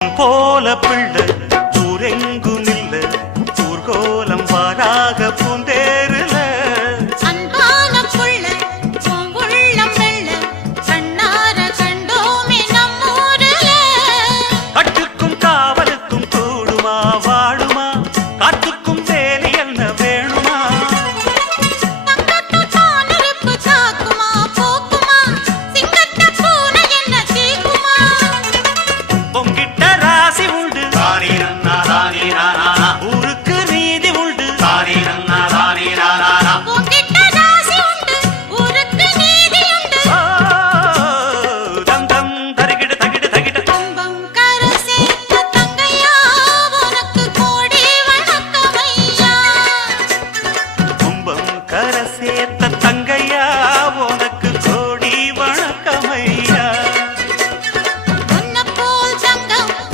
போல பிள்ளை ஊரெங்கும் இல்ல ஊர்கோலம் வாராக பூந்தேருல அன்பான புள்ள உள்ளம் வெள்ள கண்ணார கண்டோமே நம்மூருல கட்டுக்கும் காவலுக்கும் கூடுமா வாழுமா காட்டுக்கும் வேலி என்ன வேணுமா தங்கத்து தானறுப்பு தாக்குமா போக்குமா சிங்கத்த பூனை என்ன தீக்குமா பொங்கிட்ட ராசி உள்ள